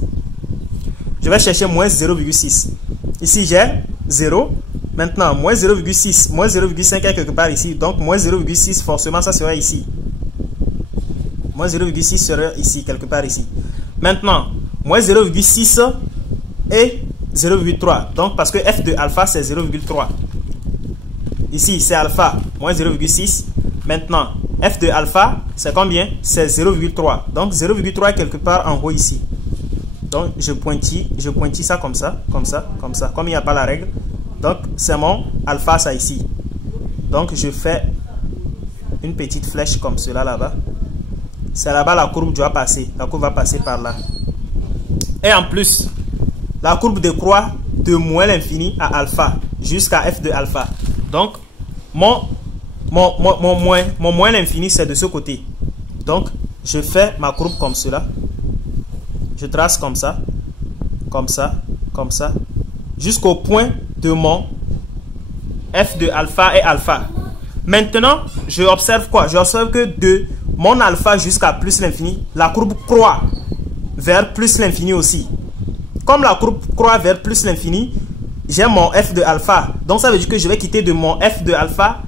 Je vais chercher moins 0,6. Ici, j'ai 0. Maintenant, moins 0,6. Moins 0,5 est quelque part ici. Donc, moins 0,6, forcément, ça sera ici. Moins 0,6 sera ici, quelque part ici. Maintenant, moins 0,6 et 0,3. Donc, parce que f de alpha, c'est 0,3. Ici, c'est alpha, moins 0,6. Maintenant, f de alpha, c'est combien? C'est 0,3. Donc, 0,3 est quelque part en haut ici. Donc, je pointille ça comme ça, comme ça, comme ça. Comme il n'y a pas la règle. Donc, c'est mon alpha, ça ici. Donc, je fais une petite flèche comme cela là-bas. C'est là-bas la courbe doit passer. La courbe va passer par là. Et en plus, la courbe décroît de moins l'infini à alpha jusqu'à f de alpha. Donc, mon moins l'infini, c'est de ce côté. Donc, je fais ma courbe comme cela. Je trace comme ça, comme ça, comme ça, jusqu'au point de mon f de alpha et alpha. Maintenant, je observe quoi? Je observe que de mon alpha jusqu'à plus l'infini, la courbe croît vers plus l'infini aussi. Comme la courbe croît vers plus l'infini, j'ai mon f de alpha. Donc, ça veut dire que je vais quitter de mon f de alpha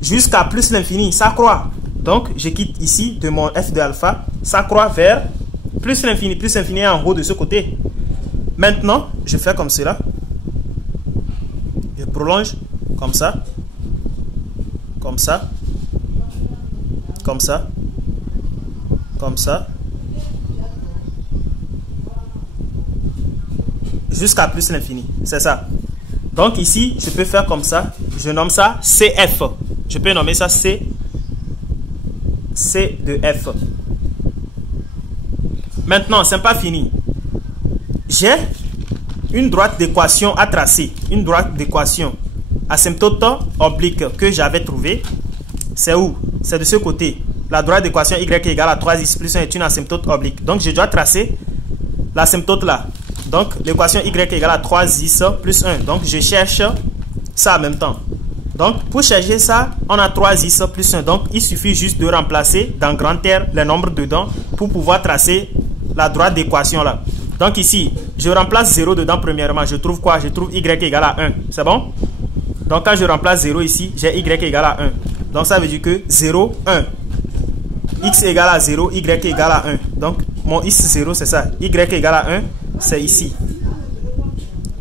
jusqu'à plus l'infini. Ça croît. Donc, je quitte ici de mon f de alpha. Ça croît vers plus l'infini. Plus l'infini est en haut de ce côté. Maintenant, je fais comme cela. Je prolonge comme ça. Comme ça. Comme ça. Comme ça. Jusqu'à plus l'infini. C'est ça. Donc ici, je peux faire comme ça. Je nomme ça CF. Je peux nommer ça C de F. Maintenant, ce n'est pas fini. J'ai une droite d'équation à tracer. Une droite d'équation asymptote oblique que j'avais trouvée. C'est où? C'est de ce côté. La droite d'équation y égale à 3x plus 1 est une asymptote oblique. Donc, je dois tracer l'asymptote là. Donc, l'équation y égale à 3x plus 1. Donc, je cherche ça en même temps. Donc, pour chercher ça, on a 3x plus 1. Donc, il suffit juste de remplacer dans grand R les nombres dedans pour pouvoir tracer la droite d'équation là. Donc, ici, je remplace 0 dedans premièrement. Je trouve quoi? Je trouve y égale à 1. C'est bon? Donc, quand je remplace 0 ici, j'ai y égale à 1. Donc, ça veut dire que 0, 1. X égale à 0, y égale à 1. Donc, mon x0, c'est ça. Y égale à 1, c'est ici.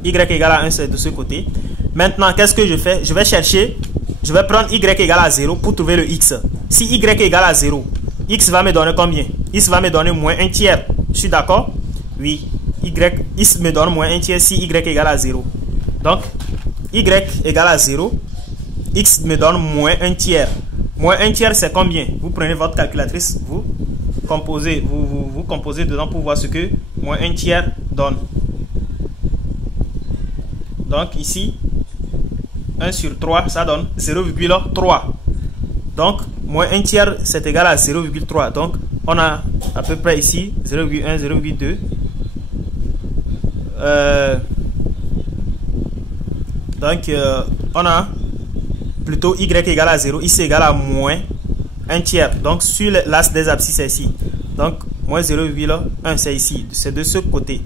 Y égale à 1, c'est de ce côté. Maintenant, qu'est-ce que je fais? Je vais chercher, je vais prendre y égale à 0 pour trouver le x. Si y égale à 0, x va me donner combien? X va me donner moins 1 tiers. Je suis d'accord? Oui. x me donne moins 1 tiers si y égale à 0. Donc, y égale à 0, x me donne moins 1 tiers. Moins 1 tiers, c'est combien? Vous prenez votre calculatrice, vous composez dedans pour voir ce que moins 1 tiers donne. Donc, ici, 1 sur 3, ça donne 0,3. Donc, moins 1 tiers, c'est égal à 0,3. Donc, on a à peu près ici 0,1, 0,2. Donc, on a plutôt y égale à 0, ici égale à moins 1 tiers. Donc, sur l'axe des abscisses, c'est ici. Donc, moins 0,1, c'est ici. C'est de ce côté.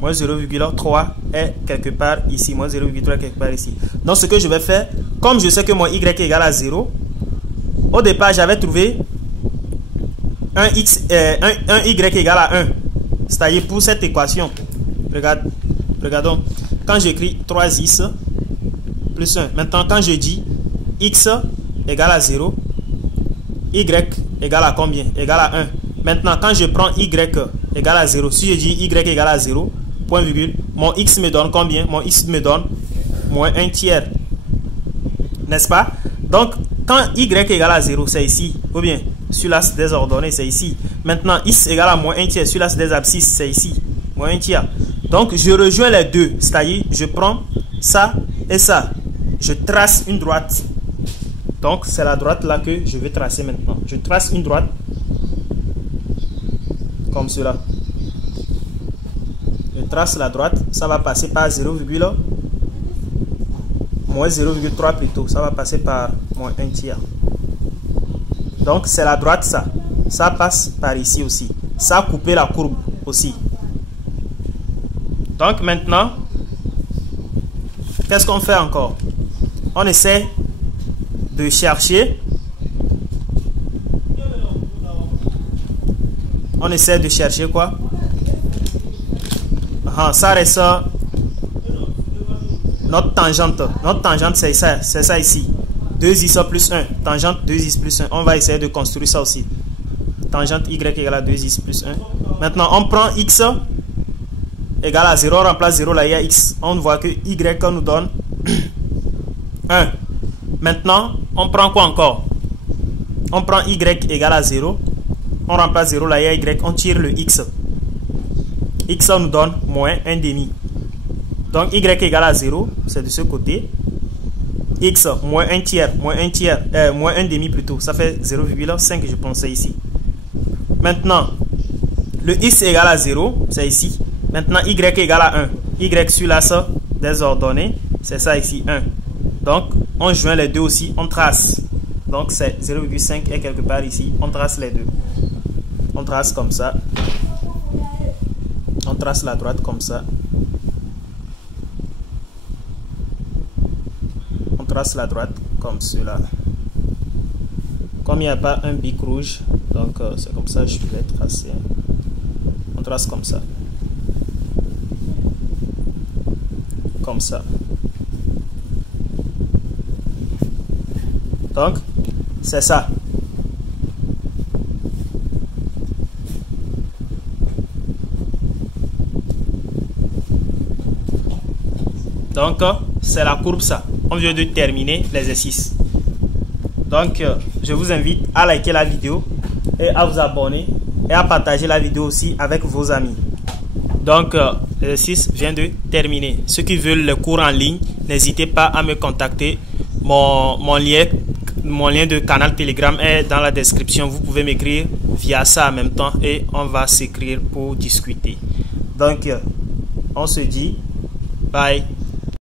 Moins 0,3 est quelque part ici. Moins 0,3 quelque part ici. Donc, ce que je vais faire, comme je sais que mon y égale à 0, au départ, j'avais trouvé un y égale à 1. C'est-à-dire pour cette équation. Regardons. Quand j'écris 3x plus 1. Maintenant, quand je dis x égale à 0, y égale à combien? Égale à 1. Maintenant, quand je prends y égale à 0, si je dis y égale à 0, point virgule, mon x me donne combien? Mon x me donne moins 1 tiers. N'est-ce pas? Donc, quand y égale à 0, c'est ici. Ou bien, sur l'axe des ordonnées, c'est ici. Maintenant, x égale à moins 1 tiers. Sur l'axe des abscisses, c'est ici. Moins 1 tiers. Donc, je rejoins les deux. C'est-à-dire, je prends ça et ça. Je trace une droite. Donc, c'est la droite là que je vais tracer maintenant. Je trace une droite. Comme cela. Je trace la droite. Ça va passer par moins 0,3 plutôt. Ça va passer par moins 1 tiers. Donc, c'est la droite ça. Ça passe par ici aussi. Ça a coupé la courbe aussi. Donc, maintenant, qu'est-ce qu'on fait encore? On essaie de chercher. On essaie de chercher quoi? Ça reste notre tangente. Notre tangente, c'est ça ici. 2x plus 1. Tangente 2x plus 1. On va essayer de construire ça aussi. Tangente y égale à 2x plus 1. Maintenant, on prend x égale à 0. On remplace 0 là, il y a x. On voit que y nous donne 1. Maintenant, on prend quoi encore? On prend y égale à 0. On remplace 0 là, il y a y. On tire le x. X nous donne moins 1 demi. Donc, y égale à 0. C'est de ce côté. X moins 1 tiers. Moins 1 demi plutôt. Ça fait 0,5 je pensais ici. Maintenant, le x égale à 0. C'est ici. Maintenant, y égale à 1. Y sur l'axe des ordonnées. C'est ça ici, 1. Donc, on joint les deux aussi. On trace. Donc, c'est 0,5 est quelque part ici. On trace les deux. On trace comme ça. On trace la droite comme ça. On trace la droite comme cela. Comme il n'y a pas un bic rouge, donc c'est comme ça que je vais tracer. On trace comme ça. Comme ça. Donc, c'est ça. Donc, c'est la courbe ça. On vient de terminer l'exercice. Donc, je vous invite à liker la vidéo et à vous abonner et à partager la vidéo aussi avec vos amis. Donc, l'exercice vient de terminer. Ceux qui veulent le cours en ligne, n'hésitez pas à me contacter. Mon lien de canal Telegram est dans la description. Vous pouvez m'écrire via ça en même temps et on va s'écrire pour discuter. Donc, on se dit bye.